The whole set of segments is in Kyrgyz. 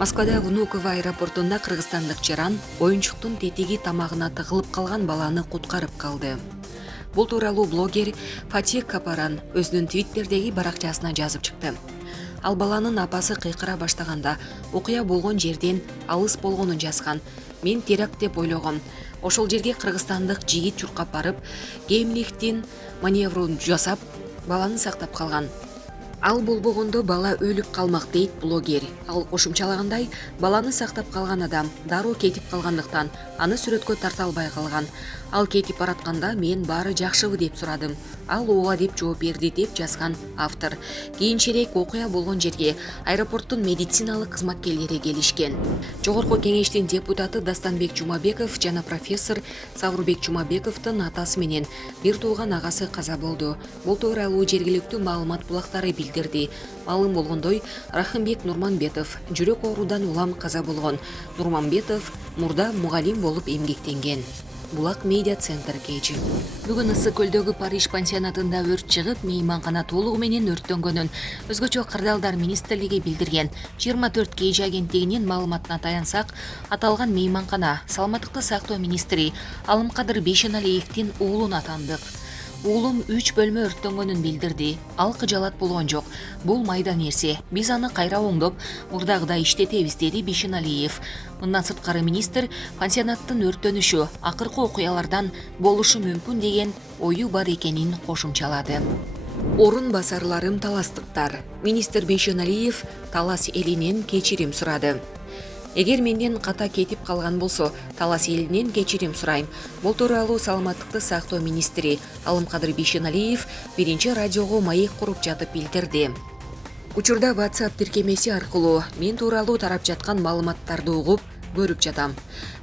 Москвада Внуково аэропортунда кыргызстандык жаран оюнчуктун тетиги тамагына тыгылып калган баланы куткарып калды. Бул тууралуу блогер Фатих Капаран өзүнүн Твиттердеги баракчасына жазып чыкты. Ал баланын апасы кыйкыра баштаганда окуя болгон жерден алыс болгонун жазган. Мен теракт деп ойлогом. Ошол жерге кыргызстандык жигит чуркап барып, геймлифтин маневрун жасап, баланы сактап калган. Ал болбогондо бала өлүп калмак дейт блогер. Ал кошумчалагандай, баланы сактап калган адам дароо кетип калгандыктан аны сүрөткө тарта албай калган. Ал кетип баратканда мен баары жакшыбы деп сурадым. Ал ооба деп жооп берди деп жазган автор. Кийинчерээк окуя болгон жерге аэропорттун медициналык кызматкерлери келишкен. Жогорку кеңештин депутаты Дастанбек Жумабеков жана профессор Саврубек Жумабековдун атасы менен бир тууган агасы каза болду. Бул тууралуу жергиликтүү маалымат булактары билдирди. Маалым болгондой, Рахимбек Нурманбетов жүрөк оорудан улам каза болгон. Нурманбетов мурда мугалим болуп эмгектенген. Булак медиа центр кечи. Бүгүн Ысык көлдөгү Париж пансионатында өрт чыгып, мейманкана толугу менен өрттөнгөнүн өзгөчө кырдаалдар министрлиги билдирген. 24 KG агенттигинин маалыматына таянсак, аталган мейманкана саламаттыкты сактоо министри Алымкадыр Бейшеналиевдин уулун атандык. Уулум 3 бөлмө өрттөнгөнүн билдирди. Ал кыжалат болгон жок. Бул майда нерсе. Биз аны кайра оңдоп, мурдагыдай иштетебиз, деди Бейшеналиев. Мындан сырткары министр пансионаттын өрттөнүшү акыркы окуялардан болушу мүмкүн деген ою бар экенин кошумчалады. Орун басарларым таластыктар. Министр Бейшеналиев Талас элинен кечирим сурады. Эгер менден ката кетип калган болсо, Талас элинен кечирим сурайм. Бул тууралуу саламаттыкты сактоо министри Алымкадыр Бейшеналиев биринчи радиого маек куруп жатып билдирди. Учурда WhatsApp тиркемеси аркылуу мен тууралуу тарап жаткан маалыматтарды угуп, көрүп жатам.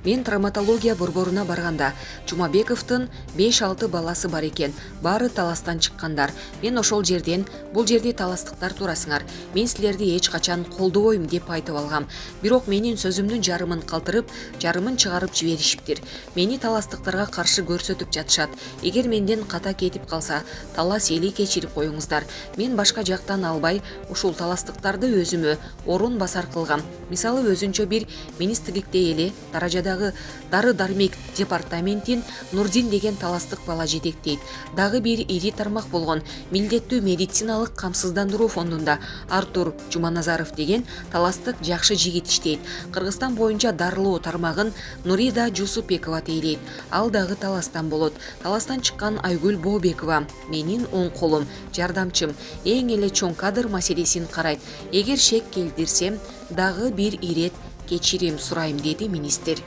Мен травматология борборуна барганда Жумабековдун 5-6 баласы бар экен. Баары Таластан чыккандар. Мен ошол жерден, бул жерде таластыктар турасыңар. Мен силерди эч качан колдобойм деп айтып алгам. Бирок менин сөзүмдүн жарымын калтырып, жарымын чыгарып жиберишиптир. Мени таластыктарга каршы көрсөтүп жатышат. Эгер менден ката кетип калса, Талас эли кечирип коюңуздар. Мен башка жактан албай, ушул таластыктарды өзүмө орун басар кылгам. Мисалы өзүнчө бир министрликте эле Даражадагы дары-дармек департаментин Нурдин деген таластык бала жетектейт. Дагы бир ири тармак болгон милдеттүү медициналык камсыздандыруу фондунда Артур Жуманазаров деген таластык жакшы жигит иштейт. Кыргызстан боюнча дарылоо тармагын Нурида Жусупбекова тейлейт. Ал дагы Таластан болот. Таластан чыккан Айгүл Бообекова менин оң колум, жардамчым, эң эле чоң кадр маселесин карайт. Эгер шек келтирсем, дагы бир ирет кечирим сурайм, деди министр.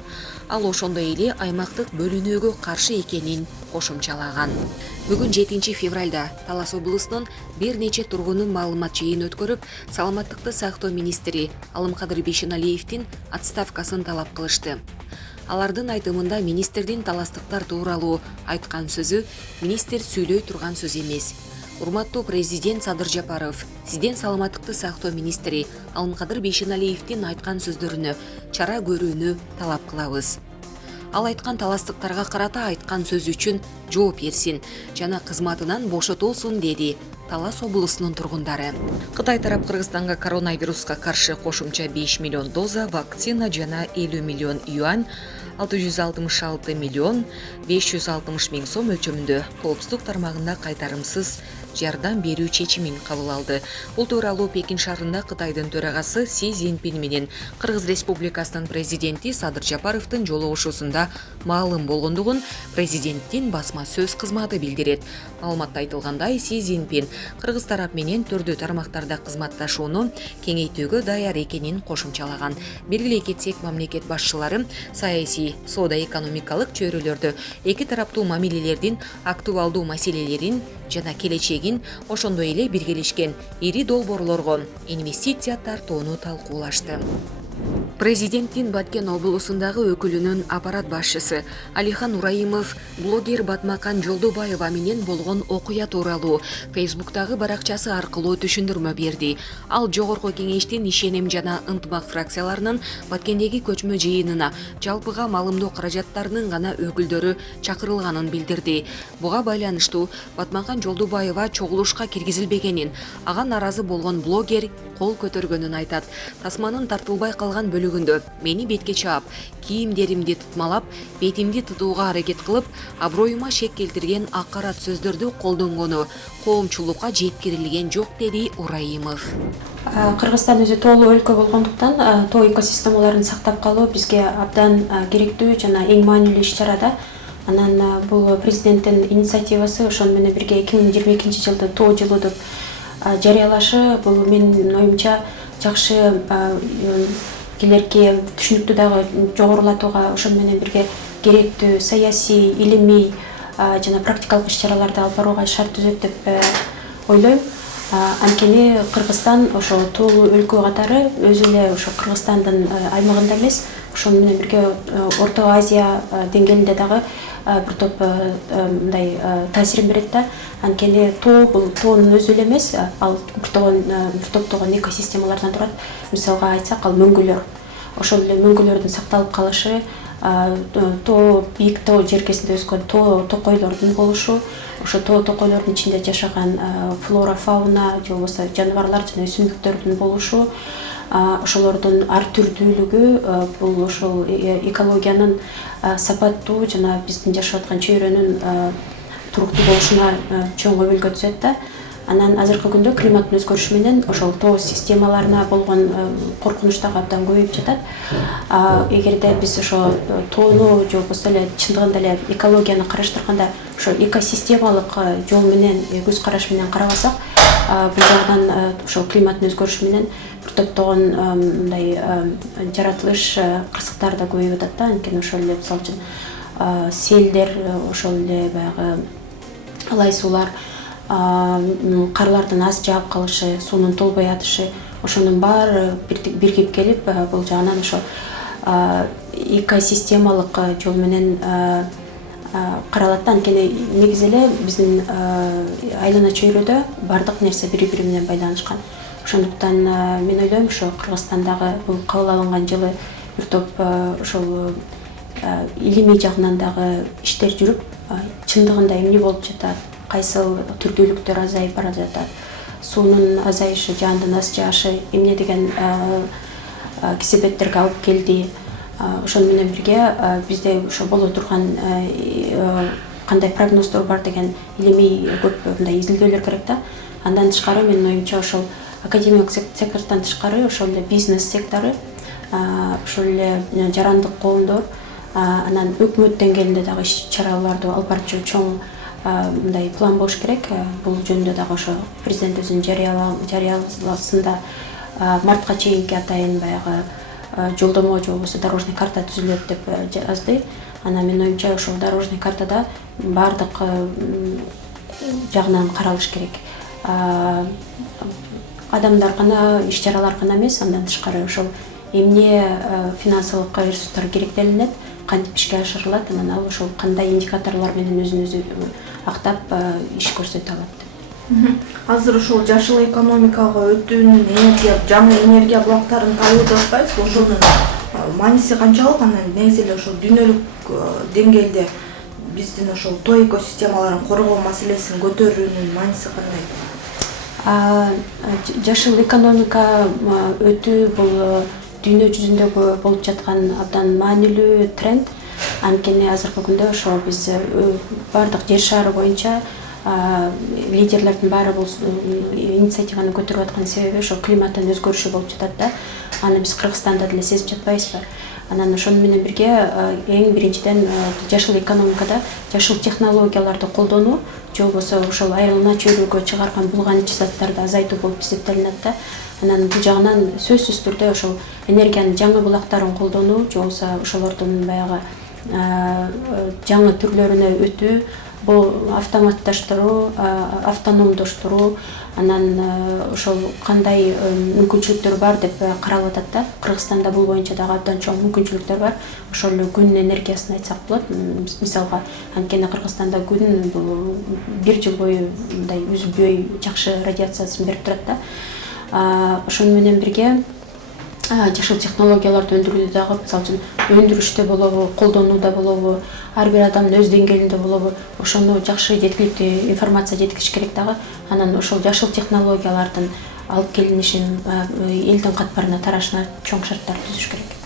Ал ошондой эле аймактык бөлүнүүгө каршы экенин кошумчалаган. Бүгүн 7 февралда Талас облусунун бир нече тургуну маалымат жыйын өткөрүп, саламаттыкты сактоо министри Алымкадыр Бейшеналиевдин отставкасын талап кылышты. Алардын айтымында министрдин таластыктар тууралуу айткан сөзү министр сүйлөй турган сөз эмес. Урматтуу президент Садыр Жапаров, сизден саламаттыкты сактоо министри Алымкадыр Бейшеналиевдин айткан сөздөрүнө чара көрүүнү талап кылабыз. Ал айткан таластыктарга карата айткан сөзү үчүн жооп берсин жана кызматынан бошотулсун, деди Талас облусунун тургундары. Кытай тарап Кыргызстанга коронавируска каршы кошумча 5 миллион доза вакцина жана 50 миллион юань, 666 миллион 560 миң сом өлчөмүндө коопсуздук тармагында кайтарымсыз жардам берүү чечимин кабыл алды. Бул тууралуу Пекин шаарында Кытайдын төрагасы Си Цзиньпин менен Кыргыз Республикасынын президенти Садыр Жапаровдун жолугушуусунда маалым болгондугун президенттин басма сөз кызматы билдирет. Маалыматта айтылгандай, Си Цзиньпин Кыргыз тарап менен түрдүү тармактарда кызматташууну кеңейтүүгө даяр экенин кошумчалаган. Белгилей кетсек, мамлекет башчылары саясий, соода-экономикалык чөйрөлөрдө эки тараптуу мамилелердин актуалдуу маселелерин жана келечегин, ошондой эле биргелешкен ири долбоорлорго инвестиция тартууну талкуулашты. Президенттин Баткен облусундагы өкүлүнүн аппарат башчысы Алихан Ураимов блогер Батмакан Жолдобаева менен болгон окуя тууралуу Фейсбуктагы баракчасы аркылуу түшүндүрмө берди. Ал жогорку кеңештин ишеним жана ынтымак фракцияларынын Баткендеги көчмө жыйынына жалпыга маалымдоо каражаттарынын гана өкүлдөрү чакырылганын билдирди. Буга байланыштуу Батмакан Айгүл Жолдубаева чогулушка киргизилбегенин, ага наразы болгон блогер кол көтөргөнүн айтат. Тасманын тартылбай калган бөлүгүндө мени бетке чаап, кийимдеримди тытмалап, бетимди тытууга аракет кылып, аброюма шек келтирген акарат сөздөрдү колдонгону коомчулукка жеткирилген жок, деди Ураимов. Кыргызстан өзү тоолуу өлкө болгондуктан тоо экосистемаларын сактап калуу бизге абдан керектүү жана эң маанилүү иш-чара да. Анан бул президенттин инициативасы, ошону менен бирге 2022-жылды тоо жылу деп жарыялашы бул менин оюмча жакшы келерки түшүнүктү дагы жогорулатууга, ошону менен бирге керектүү саясий, илимий жана практикалык иш-чараларды алып барууга шарт түзөт деп ойлойм. Анткени Кыргызстан ошо тоолуу өлкө катары өзү эле ошо Кыргызстандын аймагында эмес, ошону менен бирге Орто Азия деңгээлинде дагы бир топ мындай таасирин берет да. Анткени тоо бул тоонун өзү эле эмес, ал бир топтогон экосистемалардан турат. Мисалга айтсак, ал мөңгүлөр. Ошол эле мөңгүлөрдүн сакталып калышы, тоо бийик тоо жеркесинде өскөн тоо токойлордун болушу, ошо тоо токойлордун ичинде жашаган флора, фауна же болбосо жаныбарлар жана өсүмдүктөрдүн болушу, ошолордун ар түрдүүлүгү бул ошол экологиянын сапаттуу жана биздин жашап аткан чөйрөнүн туруктуу болушуна чоң өбөлгө түзөт да. Анан азыркы күндө климаттын өзгөрүшү менен ошол тоо системаларына болгон коркунуч дагы абдан көбөйүп жатат. Эгерде биз ошо тоону же болбосо эле чындыгында эле экологияны караштырганда ошо экосистемалык жол менен, көз караш менен карабасак, бул жагдан ошо климаттын өзгөрүшү менен бир топтогон мындай жаратылыш кырсыктар да көбөйүп атат да. Анткени ошол эле мисалы үчүн селдер, ошол эле баягы алай суулар, карлардын аз жаап калышы, суунун толбой атышы, ошонун баары биригип келип, бул жагынан ошо экосистемалык жол менен каралат. Анткени негизи эле биздин айлана чөйрөдө бардык нерсе бири-бири менен байланышкан. Ошондуктан мен ойлойм, ошо Кыргызстандагы бул кабыл алынган жылы бир топ ошол илимий жагынан дагы иштер жүрүп, чындыгында эмне болуп жатат, кайсыл түрдүүлүктөр азайып бара жатат, суунун азайышы, жаандын аз жаашы эмне деген кесепеттерге алып келди. Ошону менен бирге бизде ошо боло турган кандай прогноздор бар деген илимий көп мындай изилдөөлөр керек да. Андан тышкары менин оюмча ошол академиялык сектордон тышкары ошол эле бизнес сектору, ошол эле жарандык коомдор, анан өкмөт деңгээлинде дагы иш-чараларды алып барчу чоң мындай план болуш керек. Бул жөнүндө дагы ошо президент өзүнүн жарыяласында мартка чейинки атайын баягы жолдомо же болбосо дорожный карта түзүлөт деп жазды. Анан менин оюмча ошол дорожный картада бардык жагынан каралыш керек. Адамдар гана, иш-чаралар гана эмес, андан тышкары ошол эмне финансылык ресурстар керектелинет, кантип ишке ашырылат, анан ал ошол кандай индикаторлор менен өзүн өзү актап иш көрсөтө алат. Азыр ошол жашыл экономикага өтүүнүн жаңы энергия булактарын табуу деп атпайбызбы? Ошонун мааниси канчалык? Анан негизи эле ошол дүйнөлүк деңгээлде биздин ошол тоо экосистемаларын коргоо маселесин көтөрүүнүн мааниси кандай? Жашыл экономика өтүү бул дүйнө жүзүндөгү болуп жаткан абдан маанилүү тренд. Анткени азыркы күндө ошо биз бардык жер шары боюнча лидерлердин баары бул инициативаны көтөрүп аткан себеби ошо климаттын өзгөрүшү болуп жатат да. Аны биз Кыргызстанда деле сезип жатпайбызбы? Анан ошону менен бирге эң биринчиден жашыл экономикада жашыл технологияларды колдонуу же болбосо ошол айылына чөйрөгө чыгарган булганыч заттарды азайтуу болуп эсептелинет да. Анан бул жагынан сөзсүз түрдө ошол энергиянын жаңы булактарын колдонуу же болбосо ошолордун баягы жаңы түрлөрүнө өтүү, бул автоматташтыруу, автономдоштуруу, анан ошол кандай мүмкүнчүлүктөр бар деп каралып атат да. Кыргызстанда бул боюнча дагы абдан чоң мүмкүнчүлүктөр бар. Ошол эле күн энергиясын айтсак болот. Мисалга, анткени Кыргызстанда күн бул бир жыл бою мындай үзбөй жакшы радиациясын берип турат да. Ошону менен бирге жашыл технологияларды өндүрүүдө дагы, мисалы үчүн өндүрүштө болобу, колдонууда болобу, ар бир адамдын өз деңгээлинде болобу, ошону жакшы жеткиликтүү информация жеткириш керек дагы. Анан ошол жашыл технологиялардын алып келинишин элдин катмарына тарашына чоң шарттар түзүш керек.